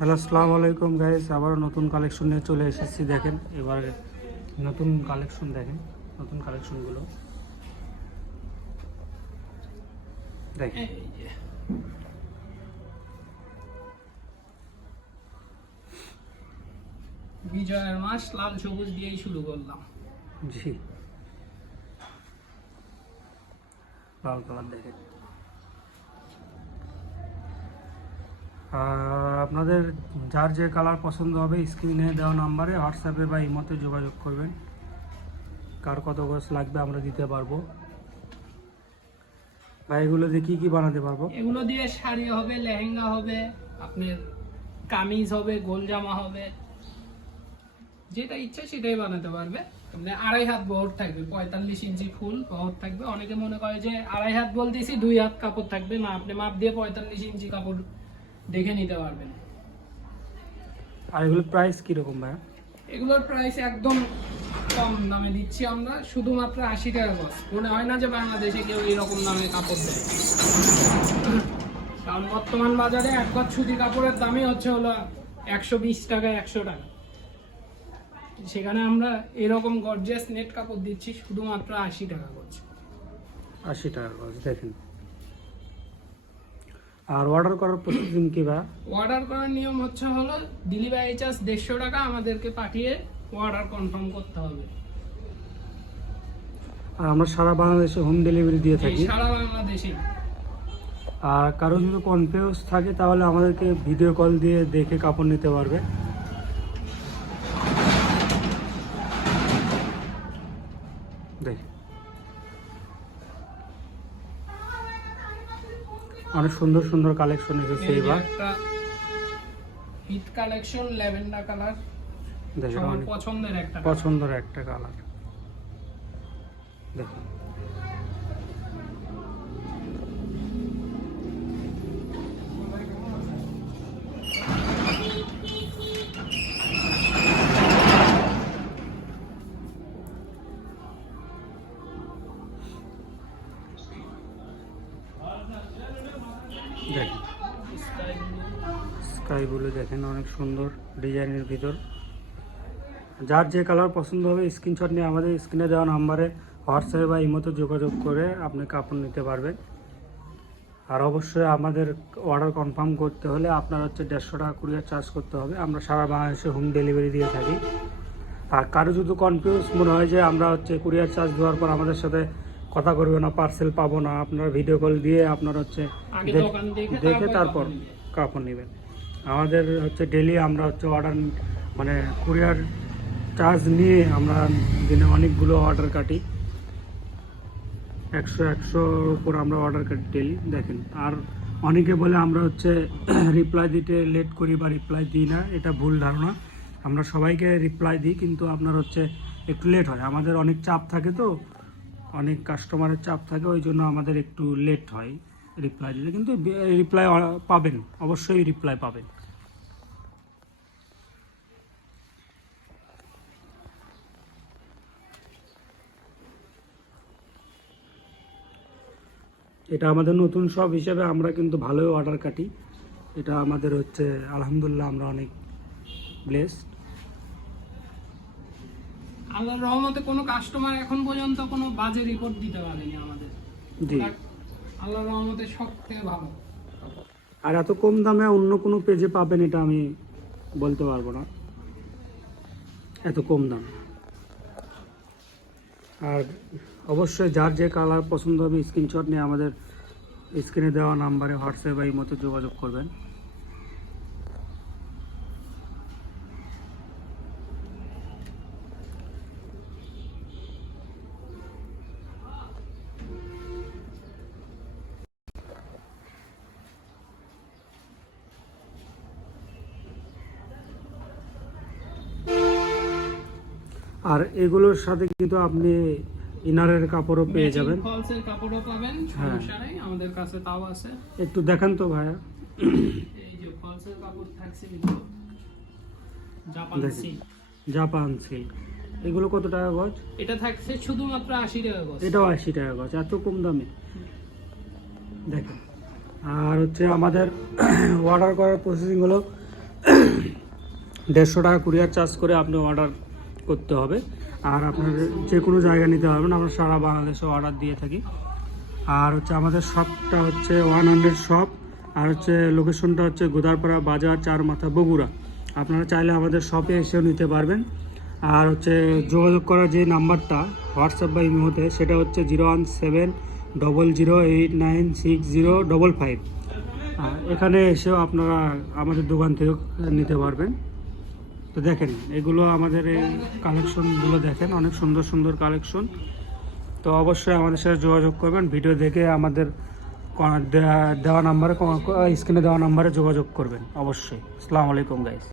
Hello, আসসালামু আলাইকুম guys. আবার নতুন কালেকশন নিয়ে চলে এসেছি। দেখেন এবার নতুন কালেকশন, দেখেন নতুন কালেকশনগুলো দেখেন। বিজয়ের মাস লাল সবুজ দিয়েই শুরু করলাম। জি, লাল কালার দেখেন। আপনাদের যার যে কালার পছন্দ হবে স্ক্রিনে দেওয়া নাম্বারে হোয়াটসঅ্যাপে বা ইমোতে যোগাযোগ করবেন। কার কত গোছ লাগবে আমরা দিতে পারবো। বা এগুলো দিয়ে কী কী বানাতে পারবো? এগুলো দিয়ে শাড়ি হবে, লেহেঙ্গা হবে, আপনার কামিজ হবে, গোল জামা হবে, যেটা ইচ্ছা সেটাই বানাতে পারবে। মানে 2.5 হাত বহর থাকবে, 45 ইঞ্চি ফুল বহর থাকবে। অনেকে মনে করে যে 2.5 হাত বলতেছি 2 হাত কাপড় থাকবে, না, আপনি মাপ দিয়ে 45 ইঞ্চি কাপড় দেখে নিতে পারবেন। আর এগুলোর প্রাইস কীরকম ভাইয়া? এগুলোর প্রাইস একদম কম দামে দিচ্ছি আমরা, শুধুমাত্র 80 টাকা গজ। মনে হয় না যে বাংলাদেশে কেউ এরকম দামে কাপড় দেয়, কারণ বর্তমান বাজারে এক গজ সুতি কাপড়ের দামই হলো 120 টাকা, 100 টাকা। সেখানে আমরা এরকম গর্জিয়াস নেট কাপড় দিচ্ছি শুধুমাত্র 80 টাকা গজ। 80 টাকা গজ দেখেন। আর অর্ডার করার প্রসেসিং কি ভাই? অর্ডার করার নিয়ম হলো ডেলিভারি চার্জ 150 টাকা আমাদেরকে পাঠিয়ে অর্ডার কনফার্ম করতে হবে। আর আমরা সারা বাংলাদেশে হোম ডেলিভারি দিয়ে থাকি। সারা বাংলাদেশে। আর কারো যদি কনফিউজ থাকে তাহলে আমাদেরকে ভিডিও কল দিয়ে দেখে কাপড় নিতে পারবে। দেখ, অনেক সুন্দর সুন্দর কালেকশন এসেছে এবার। হিট কালেকশন ল্যাভেন্ডার কালার, দেখেন অনেক পছন্দের একটা কালার। দেখুন দেখেন স্কাই ব্লু, দেখেন অনেক সুন্দর ডিজাইনের ভিতর। যার যে কালার পছন্দ হবে স্ক্রিনশট নিয়ে আমাদের স্ক্রিনে দেওয়া নাম্বারে হোয়াটসঅ্যাপে বা ইমোতে যোগাযোগ করে আপনি কাপড় নিতে পারবেন। আর অবশ্যই আমাদের অর্ডার কনফার্ম করতে হলে আপনার 150 টাকা কুরিয়ার চার্জ করতে হবে। আমরা সারা বাংলাদেশে হোম ডেলিভারি দিয়ে থাকি। আর কারো যদি কনফিউজ মনে হয় যে আমরা কুরিয়ার চার্জ দেওয়ার পর আমাদের সাথে কথা করবে না, পার্সেল পাবো না, আপনারা ভিডিও কল দিয়ে আপনার দেখে তারপর কাপড় নেবেন। আমাদের ডেলি আমরা অর্ডার মানে কুরিয়ার চার্জ নিয়ে আমরা দিনে অনেকগুলো অর্ডার কাটি। 100-100 উপর আমরা অর্ডার কাটি ডেলি। দেখেন, আর অনেকে বলে আমরা রিপ্লাই দিতে লেট করি বা রিপ্লাই দিই না, এটা ভুল ধারণা। আমরা সবাইকে রিপ্লাই দিই, কিন্তু আপনার একটু লেট হয়। আমাদের অনেক চাপ থাকে, তো অনেক কাস্টমারের চাপ থাকে, ওই জন্য আমাদের একটু লেট হয় রিপ্লাই দিতে। কিন্তু রিপ্লাই পাবেন, অবশ্যই রিপ্লাই পাবেন। এটা আমাদের নতুন শপ হিসেবে আমরা কিন্তু ভালোই অর্ডার কাটি। এটা আমাদের আলহামদুলিল্লাহ আমরা অনেক ব্লেসড। আল্লাহর রহমতে কোনো কাস্টমার এখন পর্যন্ত কোনো বাজে রিপোর্ট দিতে পারেনি আমাদের। জি, আল্লাহর রহমতে সবথেকে ভালো। আর এত কম দামে অন্য কোনো পেজে পাবেন এটা আমি বলতে পারবো না, এত কম দাম। আর অবশ্যই যার যে কালার পছন্দ হবে স্ক্রিনশট নিয়ে আমাদের স্ক্রিনে দেওয়া নাম্বারে হোয়াটসঅ্যাপ বা ইমোতে যোগাযোগ করবেন। আর এগুলোর সাথে কিন্তু আপনি ইনারের কাপড়ও পেয়ে যাবেন, ফলসের কাপড়ও পাবেন, সমস্যা নাই, আমাদের কাছে তাও আছে। একটু দেখান তো ভাইয়া। এই যে ফলসের কাপড় থাকছে কিন্তু জাপান সিল্ক। এগুলো কত টাকা গজ? এটা থাকছে শুধুমাত্র 80 টাকা গজ। এটাও 80 টাকা গজ, এত কম দামে দেখেন। আর আমাদের অর্ডার করার প্রসেসিং হলো 150 টাকা কুরিয়ার চার্জ করে আপনি অর্ডার করতে হবে। আর আপনার যে কোনো জায়গায় নিতে পারবেন, আমরা সারা বাংলাদেশে অর্ডার দিয়ে থাকি। আর হচ্ছে আমাদের শপটা হচ্ছে 100 শপ, আর হচ্ছে লোকেশনটা হচ্ছে গোদারপাড়া বাজার, 4 মাথা, বগুড়া। আপনারা চাইলে আমাদের শপে এসেও নিতে পারবেন। আর হচ্ছে যোগাযোগ করার যে নাম্বারটা হোয়াটসঅ্যাপ বা ইমোতে, সেটা হচ্ছে 01700896055। এখানে এসেও আপনারা আমাদের দোকান থেকে নিতে পারবেন। তো দেখেন, এগুলো আমাদের এই কালেকশনগুলো দেখেন, অনেক সুন্দর সুন্দর কালেকশন। তো অবশ্যই আমাদের সাথে যোগাযোগ করবেন, ভিডিও দেখে আমাদের দেওয়া নাম্বারে, স্ক্রিনে দেওয়া নাম্বারে যোগাযোগ করবেন অবশ্যই। আসসালামু আলাইকুম গাইস।